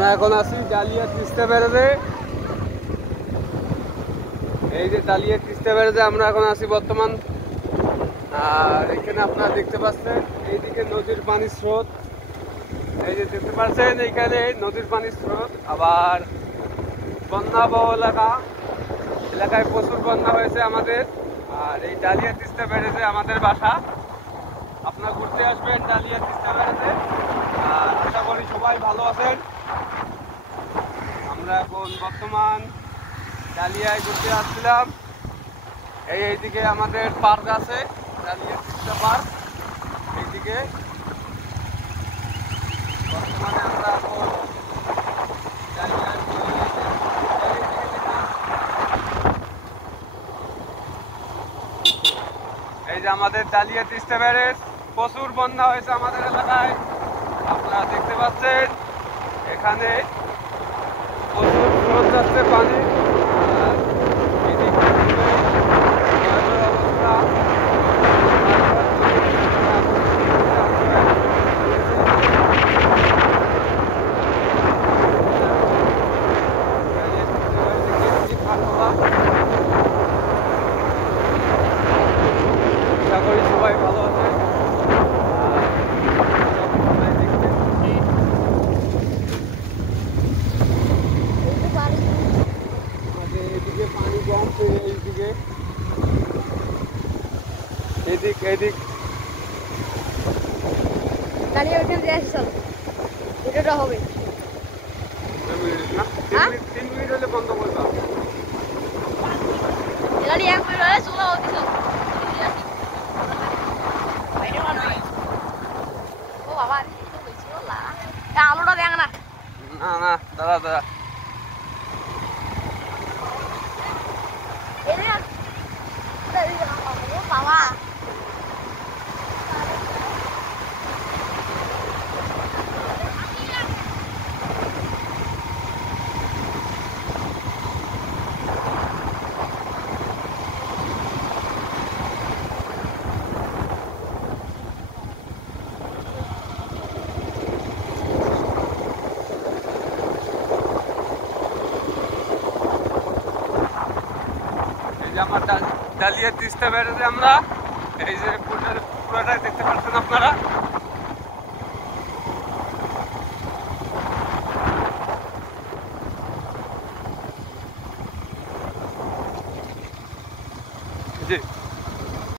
আমরা এখন আছি ডালিয়া তিস্তা ব্যারেজে। এই যে ডালিয়া তিস্তা ব্যারেজে আমরা এখন আছি বর্তমান। আর এখানে আপনারা দেখতে পাচ্ছেন এইদিকে নদীর পানির স্রোত, এই যে দেখতে পাচ্ছেন এইখানে নদীর পানির স্রোত। আবার বন্যাবহ এলাকায় প্রচুর বন্যা হয়েছে আমাদের। আর এই ডালিয়া তিস্তা ব্যারেজে আমাদের বাসা। আপনারা ঘুরতে আসবেন ডালিয়া তিস্তা ব্যারেজে। আর আশা করি সবাই ভালো আছেন। আমরা এখন বর্তমান ডালিয়ায় ঘুরতে আসছিলাম। এইদিকে আমাদের পার্ক আছে, ডালিয়া তিস্তা পার্ক। এইদিকে বর্তমানে আমরা এখন এই যে আমাদের ডালিয়া তিস্তা ব্যারেজ। প্রচুর বন্যা হয়েছে আমাদের এলাকায়, আপনারা দেখতে পাচ্ছেন। এখানে প্রচুর স্রোত যাচ্ছে পানি। আর এদিকে অবস্থা আশা করি সবাই ভালো আছে। এদিকে পানি কমছে, এইদিকে এদিক দাঁড়িয়ে ওইখানে দিয়ে আসি, চলো ভিডিওটা হবে। 3 মিনিট হলে বন্ধ করবা। গাড়ি 1 মিনিট হলে চলো দিছ। ও বাবা তো হইছিল না, আলোটা দেখ না। না দাদা এরে ও বাবা আমার ডালিয়া তিস্তা ব্যারেজে আমরা এই যে পুরোটাই দেখতে পাচ্ছেন আপনারা। জি